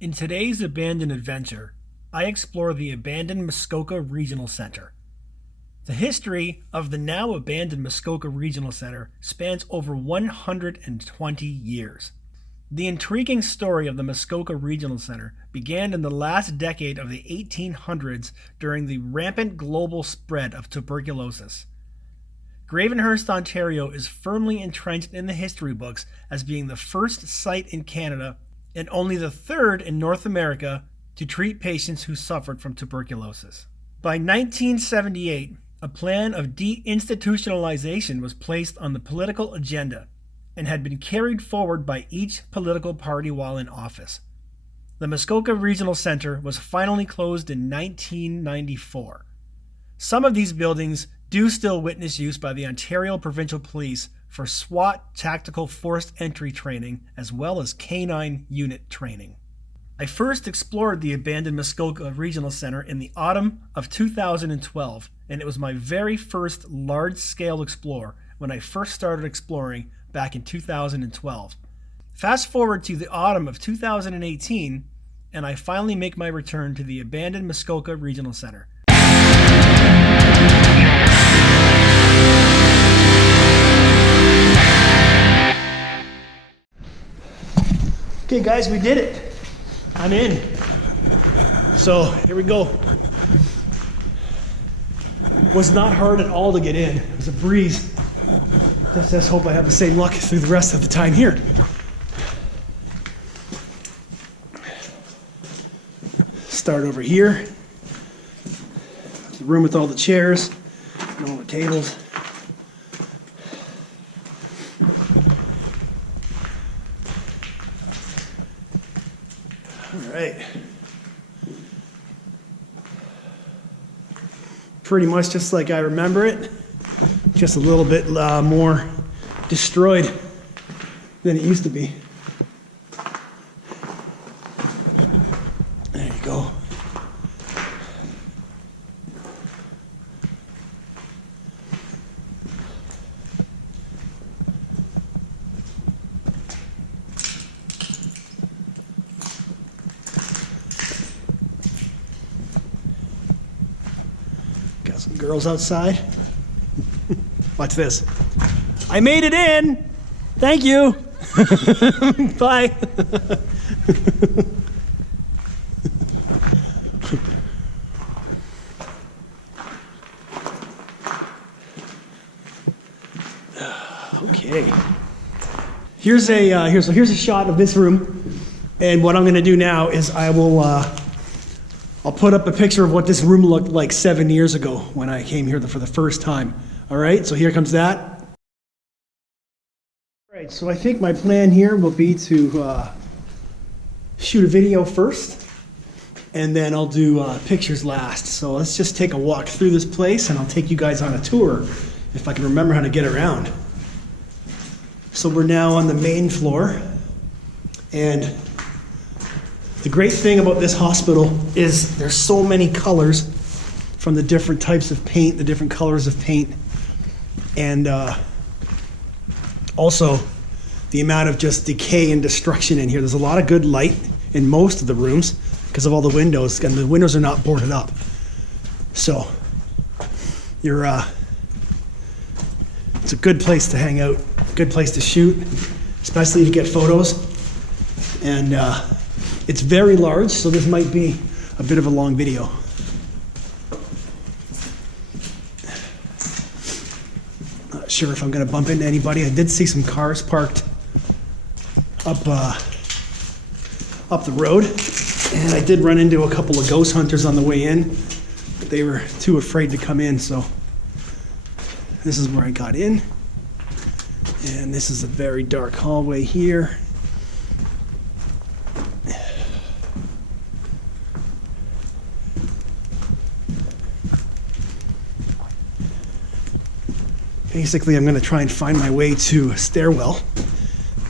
In today's Abandoned Adventure, I explore the abandoned Muskoka Regional Centre. The history of the now abandoned Muskoka Regional Centre spans over 120 years. The intriguing story of the Muskoka Regional Centre began in the last decade of the 1800s during the rampant global spread of tuberculosis. Gravenhurst, Ontario is firmly entrenched in the history books as being the first site in Canada and only the third in North America to treat patients who suffered from tuberculosis. By 1978, a plan of deinstitutionalization was placed on the political agenda and had been carried forward by each political party while in office. The Muskoka Regional Centre was finally closed in 1994. Some of these buildings do still witness use by the Ontario Provincial Police for SWAT tactical forced entry training as well as canine unit training. I first explored the abandoned Muskoka Regional Centre in the autumn of 2012, and it was my very first large-scale explore when I first started exploring back in 2012. Fast forward to the autumn of 2018, and I finally make my return to the abandoned Muskoka Regional Centre. Okay guys, we did it. I'm in. So here we go. Was not hard at all to get in. It was a breeze. Let's hope I have the same luck through the rest of the time here. Start over here. The room with all the chairs and all the tables. All right. Pretty much just like I remember it, just a little bit more destroyed than it used to be. There you go. Got some girls outside. Watch this. I made it in. Thank you. Bye. Okay. Here's a shot of this room, and what I'm going to do now is I'll put up a picture of what this room looked like 7 years ago when I came here for the first time. All right, so here comes that. All right, so I think my plan here will be to shoot a video first, and then I'll do pictures last. So let's just take a walk through this place, and I'll take you guys on a tour if I can remember how to get around. So we're now on the main floor, and the great thing about this hospital is there's so many colors from the different types of paint, the different colors of paint, and also the amount of just decay and destruction in here. There's a lot of good light in most of the rooms because of all the windows, and the windows are not boarded up. So it's a good place to hang out, a good place to shoot, especially to get photos. And it's very large, so this might be a bit of a long video. Not sure if I'm going to bump into anybody. I did see some cars parked up the road, and I did run into a couple of ghost hunters on the way in, but they were too afraid to come in, so this is where I got in. And this is a very dark hallway here. Basically, I'm going to try and find my way to a stairwell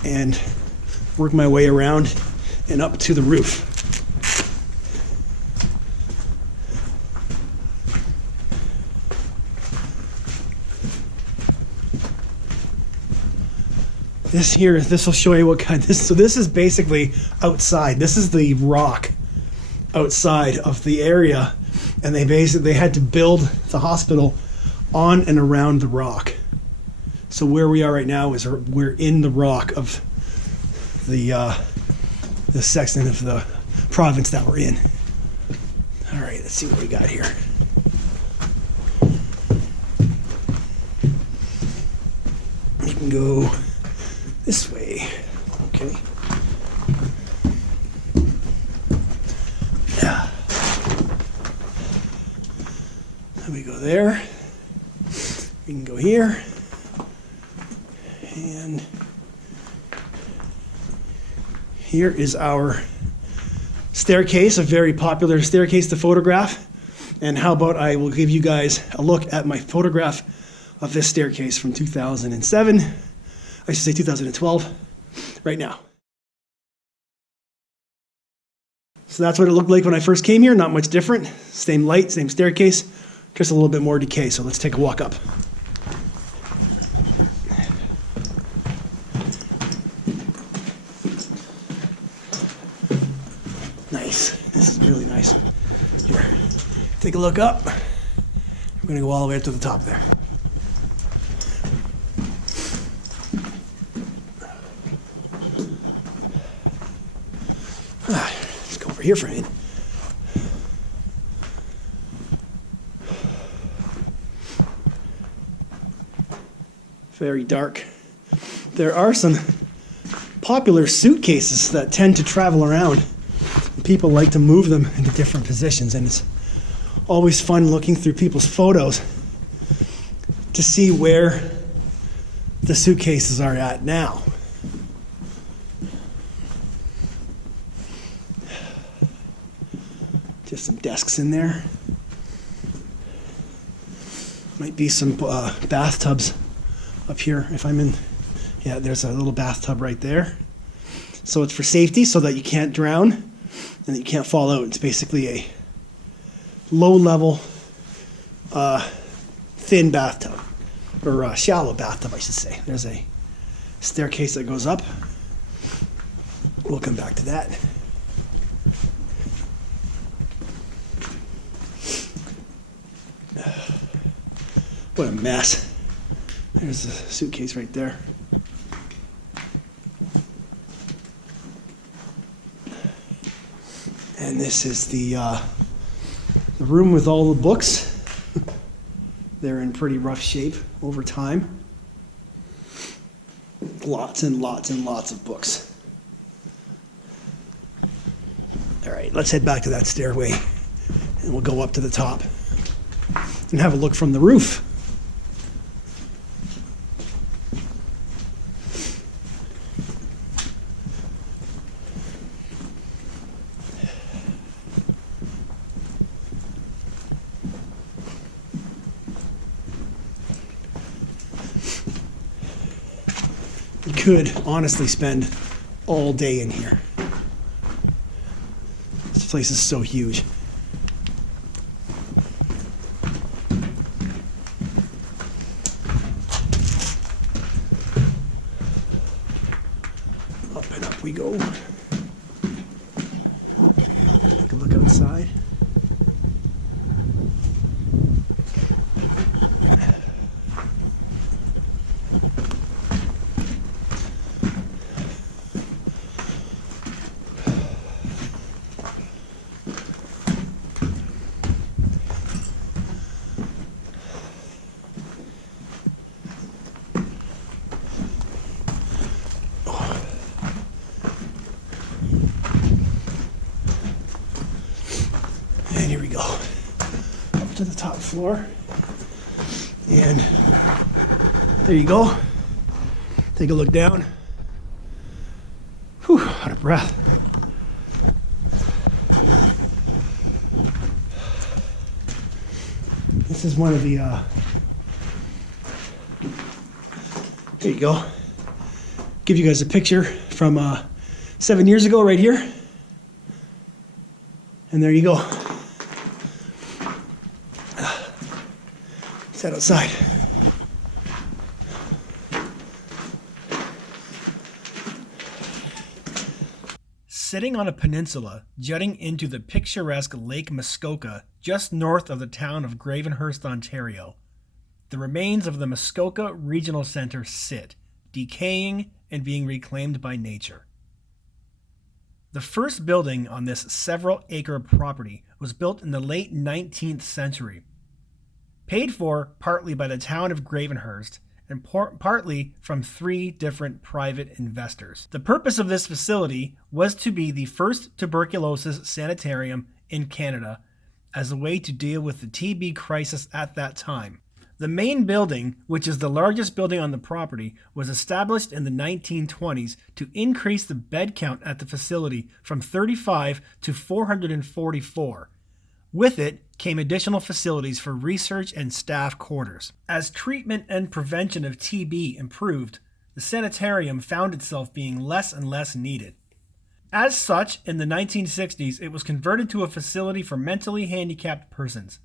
and work my way around and up to the roof. This will show you what kind. So this is basically outside. This is the rock outside of the area, and they had to build the hospital on and around the rock. So where we are right now is we're in the rock of the section of the province that we're in. All right, let's see what we got here. You can go this way. Okay. Yeah. Then we go there. We can go here. And here is our staircase, a very popular staircase to photograph. And how about I will give you guys a look at my photograph of this staircase from 2007, I should say 2012, right now. So that's what it looked like when I first came here, not much different. Same light, same staircase, just a little bit more decay. So let's take a walk up. Nice, this is really nice. Here, take a look up. We're gonna go all the way up to the top there. Let's go over here for a minute. Very dark. There are some popular suitcases that tend to travel around. People like to move them into different positions, and it's always fun looking through people's photos to see where the suitcases are at now. Just some desks in there. Might be some bathtubs up here if I'm in. Yeah, there's a little bathtub right there. So it's for safety so that you can't drown and that you can't fall out. It's basically a low-level, thin bathtub, or shallow bathtub, I should say. There's a staircase that goes up. We'll come back to that. What a mess. There's a suitcase right there. And this is the room with all the books. They're in pretty rough shape over time. Lots and lots and lots of books. All right, let's head back to that stairway and we'll go up to the top and have a look from the roof. Could honestly spend all day in here. This place is so huge. Up and up we go. Take a look outside. And here we go, up to the top floor. And there you go. Take a look down. Whew, out of breath. This is one of the, there you go. Give you guys a picture from 7 years ago right here. And there you go. Let's head outside. Sitting on a peninsula jutting into the picturesque Lake Muskoka just north of the town of Gravenhurst, Ontario, the remains of the Muskoka Regional Centre sit, decaying and being reclaimed by nature. The first building on this several-acre property was built in the late 19th century, paid for partly by the town of Gravenhurst and partly from 3 different private investors. The purpose of this facility was to be the first tuberculosis sanitarium in Canada as a way to deal with the TB crisis at that time. The main building, which is the largest building on the property, was established in the 1920s to increase the bed count at the facility from 35 to 444. With it came additional facilities for research and staff quarters. As treatment and prevention of TB improved, the sanitarium found itself being less and less needed. As such, in the 1960s, it was converted to a facility for mentally handicapped persons.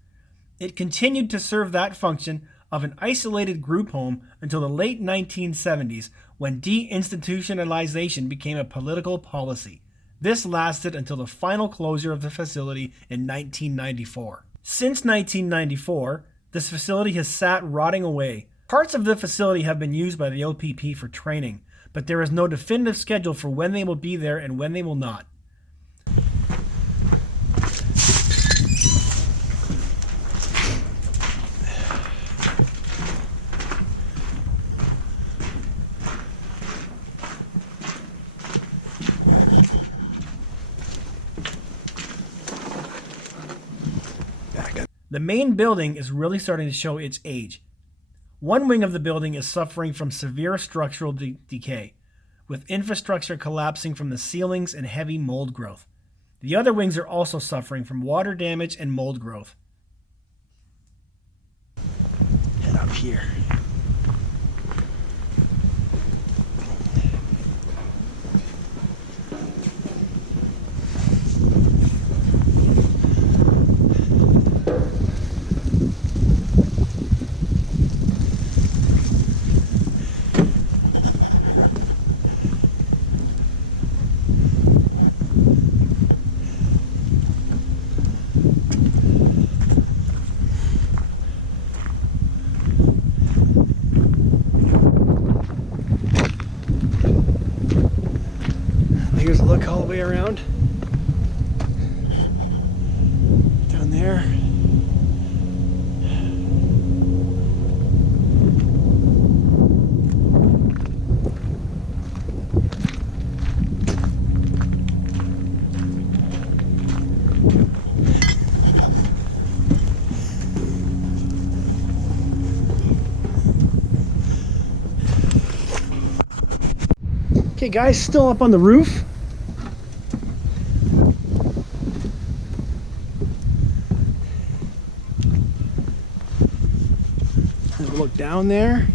It continued to serve that function of an isolated group home until the late 1970s, when deinstitutionalization became a political policy. This lasted until the final closure of the facility in 1994. Since 1994, this facility has sat rotting away. Parts of the facility have been used by the OPP for training, but there is no definitive schedule for when they will be there and when they will not. The main building is really starting to show its age. One wing of the building is suffering from severe structural decay, with infrastructure collapsing from the ceilings and heavy mold growth. The other wings are also suffering from water damage and mold growth. Head up here. Here's a look all the way around. Down there. Okay guys, still up on the roof. Look down there.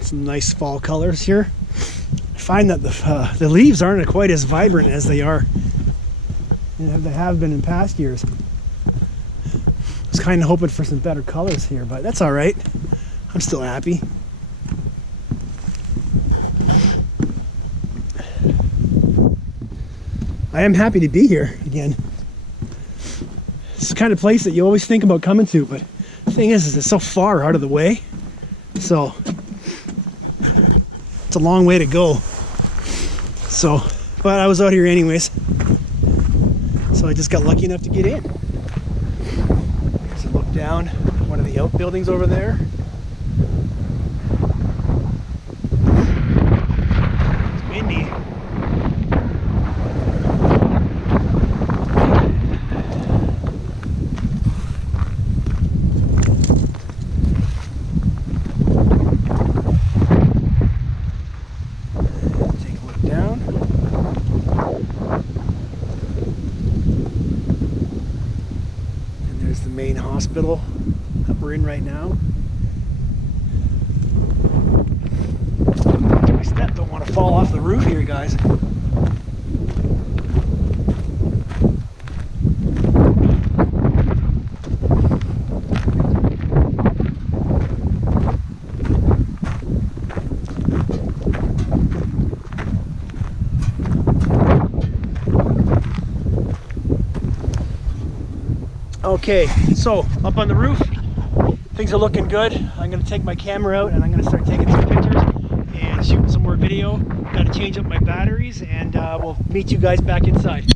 Some nice fall colors here. I find that the leaves aren't quite as vibrant as they are and they have been in past years. I was kind of hoping for some better colors here, but that's all right. I'm still happy. I am happy to be here again. It's the kind of place that you always think about coming to, but the thing is it's so far out of the way, so it's a long way to go. So, but I was out here anyways, so I just got lucky enough to get in. So look down one of the outbuildings over there. It's windy. Main hospital that we're in right now. My step don't want to fall off the roof here, guys. Okay, so up on the roof, things are looking good. I'm gonna take my camera out and I'm gonna start taking some pictures and shooting some more video. Gotta change up my batteries, and we'll meet you guys back inside.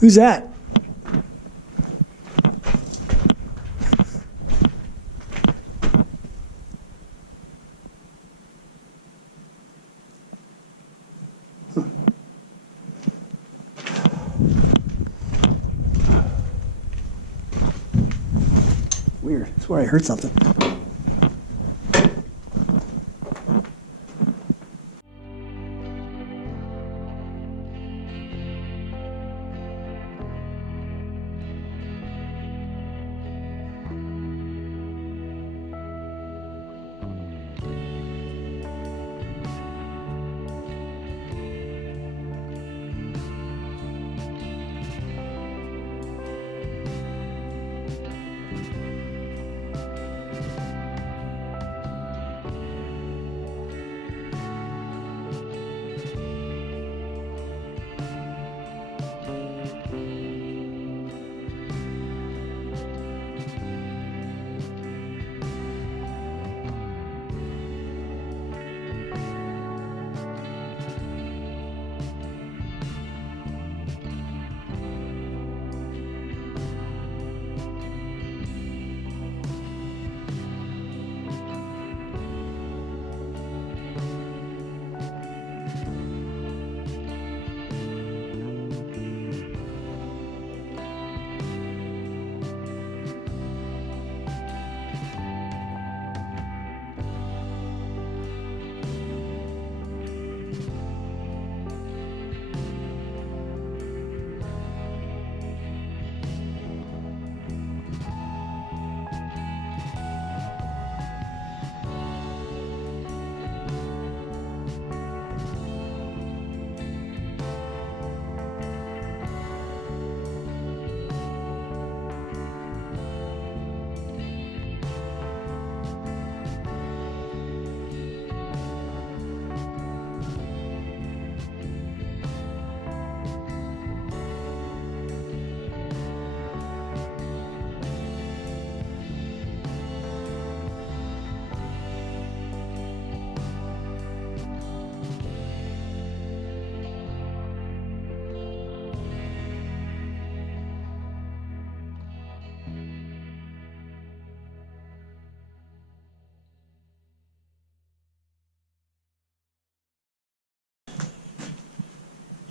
Who's that? Weird. I swear I heard something.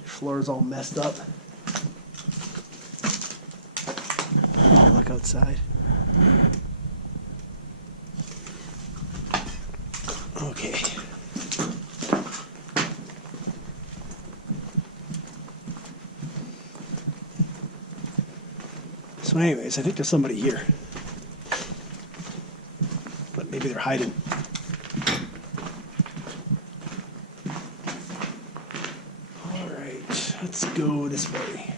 Floor's all messed up. Look outside. Okay. So anyways, I think there's somebody here. But maybe they're hiding. Let's go this way.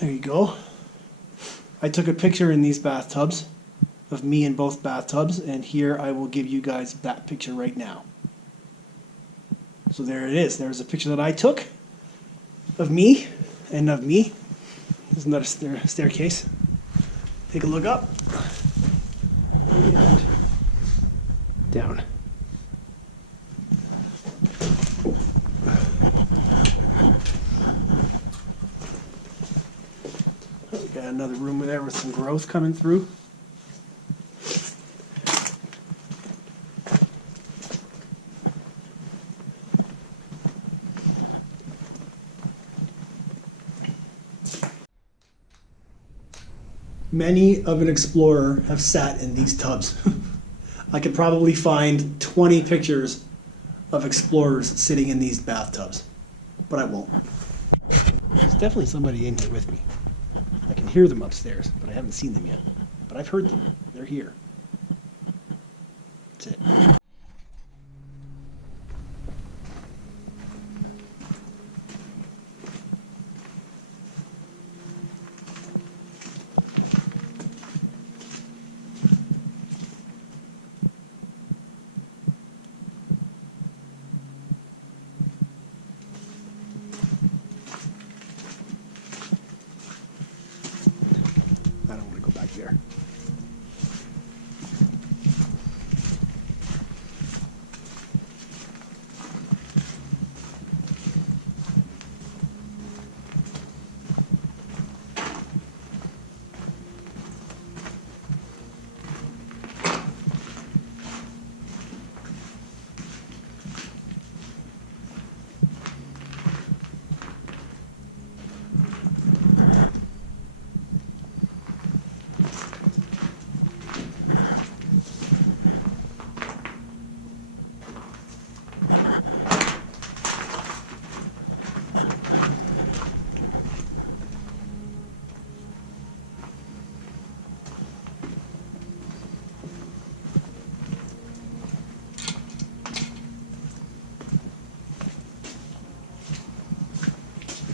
There you go. I took a picture in these bathtubs of me in both bathtubs, and here I will give you guys that picture right now. So there it is. There's a picture that I took of me and of me. Isn't that a staircase? Take a look up and down. We got another room there with some growth coming through. Many of an explorer have sat in these tubs. I could probably find 20 pictures of explorers sitting in these bathtubs, but I won't. There's definitely somebody in here with me. I can hear them upstairs, but I haven't seen them yet. But I've heard them. They're here. That's it. I don't want to go back there.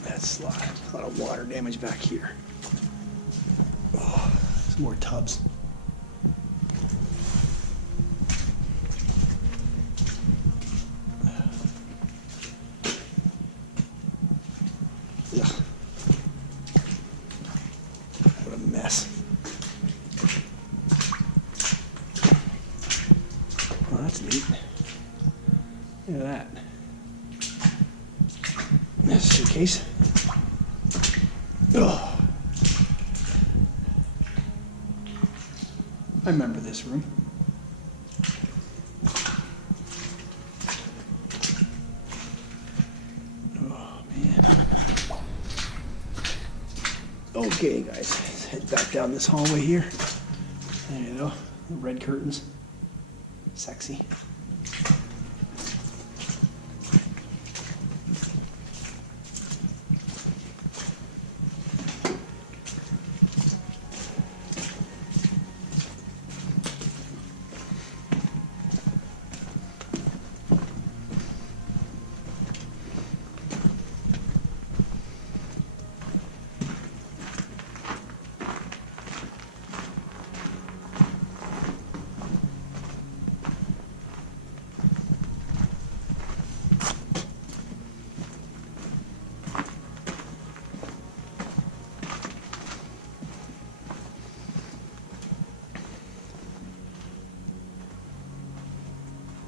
That's a lot of water damage back here. Oh, there's more tubs. Ugh. What a mess. Well, that's neat. Look at that. That's a suitcase. Oh. I remember this room. Oh, man. Okay, guys, let's head back down this hallway here. There you go. The red curtains. Sexy.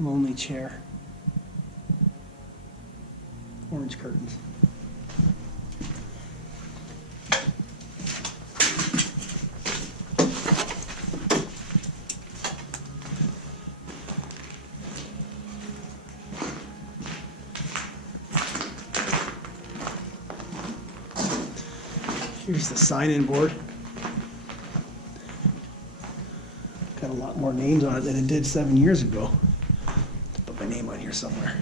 Lonely chair. Orange curtains. Here's the sign-in board. Got a lot more names on it than it did 7 years ago. Put my name on here somewhere.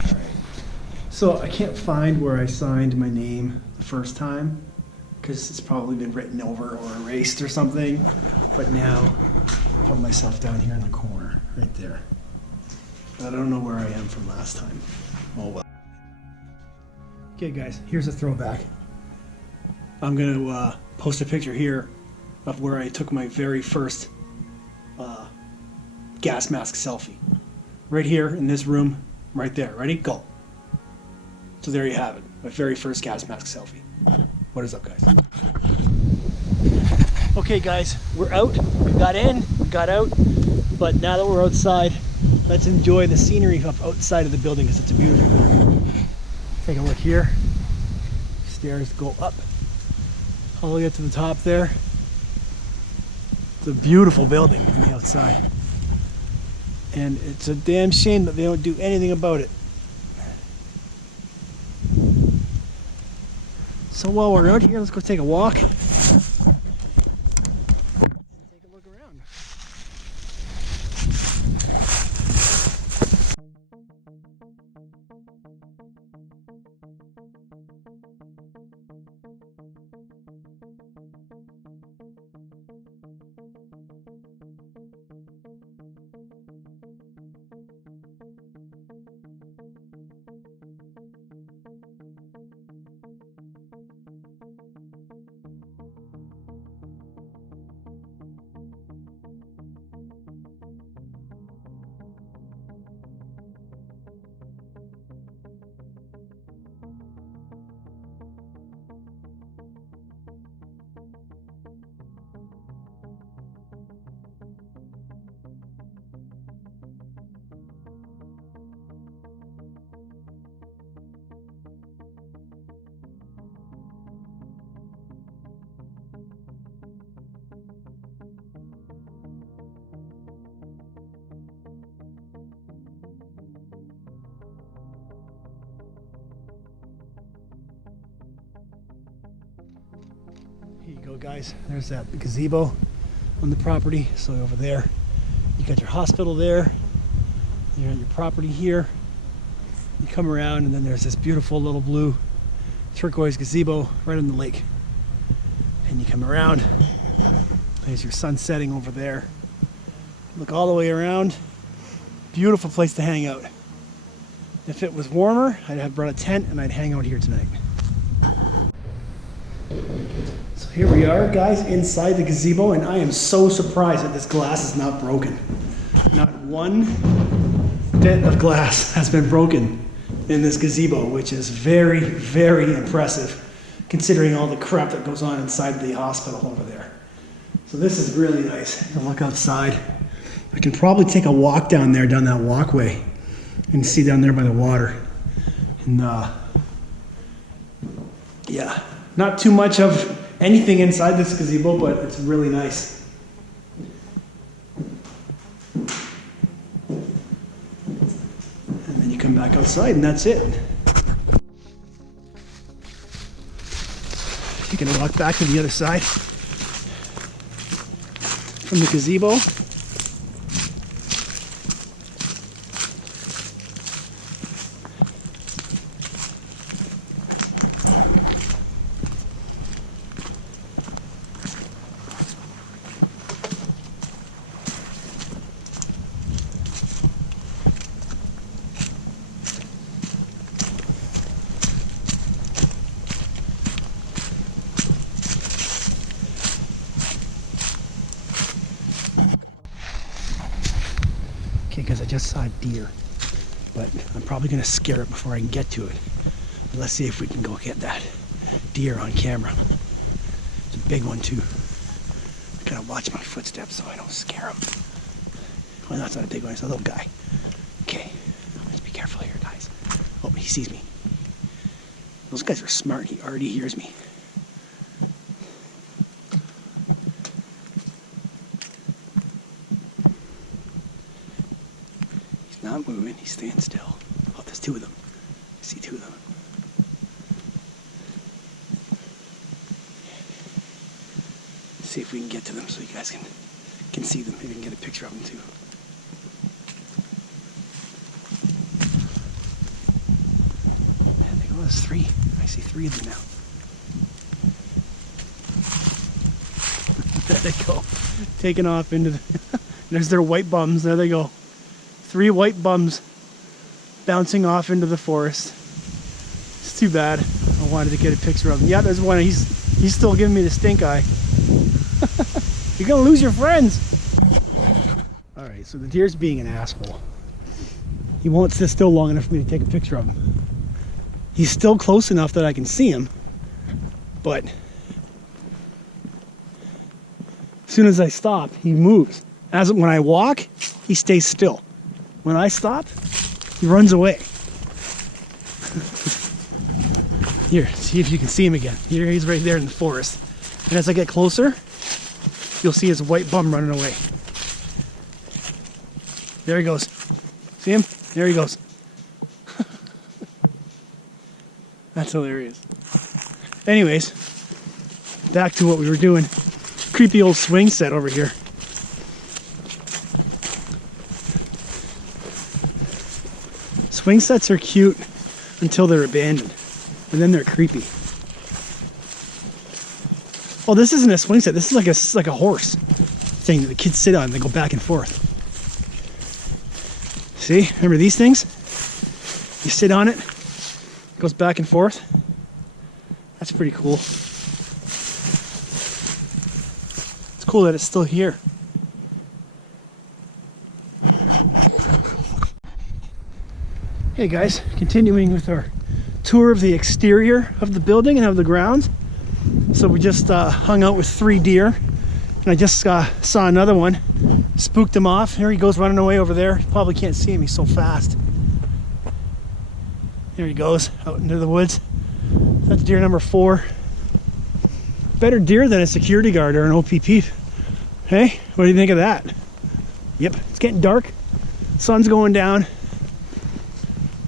All right. So I can't find where I signed my name the first time because it's probably been written over or erased or something. But now I put myself down here in the corner, right there. I don't know where I am from last time. Oh well. Okay guys, here's a throwback. I'm gonna post a picture here of where I took my very first gas mask selfie. Right here in this room, right there. Ready? Go. So there you have it, my very first gas mask selfie. What is up, guys? Okay guys, we're out. We got in, we got out, but now that we're outside, let's enjoy the scenery up outside of the building because it's a beautiful building. Take a look here. Stairs go up all the way up to the top there. It's a beautiful building on the outside. And it's a damn shame that they don't do anything about it. So while we're out here, let's go take a walk. And take a look around. Here you go, guys. There's that gazebo on the property. So over there, you got your hospital there. You're at your property here. You come around, and then there's this beautiful little blue turquoise gazebo right on the lake. And you come around. There's your sun setting over there. Look all the way around. Beautiful place to hang out. If it was warmer, I'd have brought a tent and I'd hang out here tonight. So here we are, guys, inside the gazebo, and I am so surprised that this glass is not broken. Not one bit of glass has been broken in this gazebo, which is very, very impressive considering all the crap that goes on inside the hospital over there. So this is really nice. I'll look outside. I can probably take a walk down there, down that walkway, and see down there by the water. And yeah, not too much of anything inside this gazebo, but it's really nice. And then you come back outside and that's it. You're gonna walk back to the other side from the gazebo. Okay, because I just saw a deer, but I'm probably going to scare it before I can get to it. But let's see if we can go get that deer on camera. It's a big one too. I gotta watch my footsteps so I don't scare him. Well, that's not a big one, it's a little guy. Okay, let's be careful here, guys. Oh, he sees me. Those guys are smart, he already hears me. Not moving, he's staying still. Oh, there's two of them. I see two of them. Let's see if we can get to them so you guys can see them. Maybe we can get a picture of them too. Man, there go, there's three. I see three of them now. There they go. Taking off into the... There's their white bums. There they go. Three white bums bouncing off into the forest. It's too bad. I wanted to get a picture of him. Yeah, there's one. He's still giving me the stink eye. You're gonna lose your friends. All right, so the deer's being an asshole. He won't sit still long enough for me to take a picture of him. He's still close enough that I can see him, but as soon as I stop, he moves. When I walk, he stays still. When I stop, he runs away. Here, see if you can see him again. Here, he's right there in the forest. And as I get closer, you'll see his white bum running away. There he goes. See him? There he goes. That's hilarious. Anyways, back to what we were doing. Creepy old swing set over here. Swing sets are cute until they're abandoned, and then they're creepy. Oh, this isn't a swing set. This is like a horse thing that the kids sit on and they go back and forth. See? Remember these things? You sit on it, it goes back and forth. That's pretty cool. It's cool that it's still here. Hey guys, continuing with our tour of the exterior of the building and of the grounds. So we just hung out with 3 deer, and I just saw another one. Spooked him off. Here he goes running away over there. You probably can't see him, he's so fast. There he goes, out into the woods. That's deer number 4. Better deer than a security guard or an OPP. Hey, what do you think of that? Yep, it's getting dark. Sun's going down.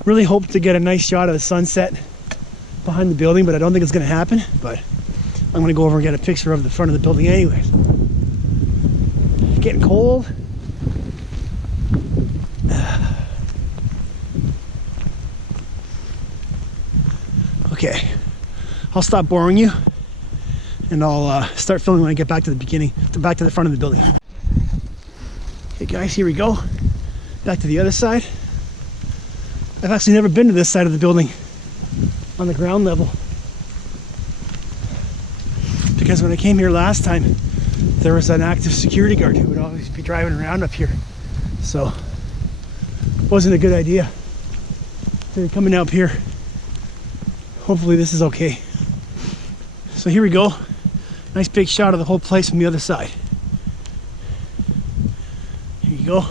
Really hope to get a nice shot of the sunset behind the building, but I don't think it's going to happen. But I'm going to go over and get a picture of the front of the building anyways. Getting cold. Okay, I'll stop boring you, and I'll start filming when I get back to the beginning, back to the front of the building. Okay guys, here we go. Back to the other side. I've actually never been to this side of the building on the ground level, because when I came here last time, there was an active security guard who would always be driving around up here. So it wasn't a good idea. They're coming up here. Hopefully this is okay. So here we go. Nice big shot of the whole place from the other side. Here you go.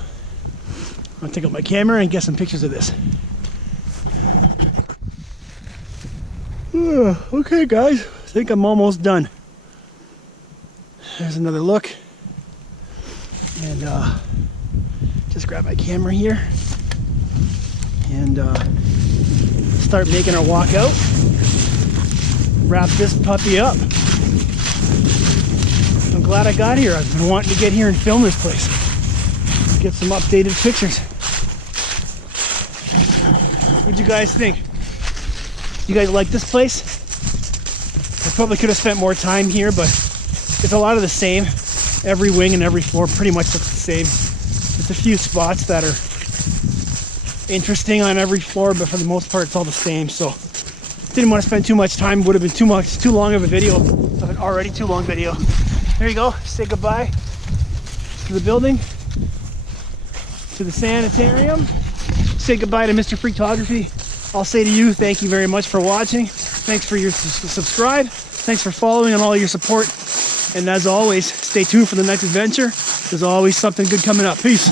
I'll take out my camera and get some pictures of this. Okay guys, I think I'm almost done. There's another look. And just grab my camera here and start making our walk out. Wrap this puppy up. I'm glad I got here. I've been wanting to get here and film this place. Get some updated pictures. What'd you guys think? You guys like this place? I probably could have spent more time here, but it's a lot of the same. Every wing and every floor pretty much looks the same. There's a few spots that are interesting on every floor, but for the most part it's all the same. So didn't want to spend too much time. Would have been too long of a video, of an already too long video. There you go. Say goodbye to the building, to the sanitarium. Say goodbye to Mr. Freaktography. I'll say to you, thank you very much for watching. Thanks for your subscribe. Thanks for following and all your support. And as always, stay tuned for the next adventure. There's always something good coming up. Peace.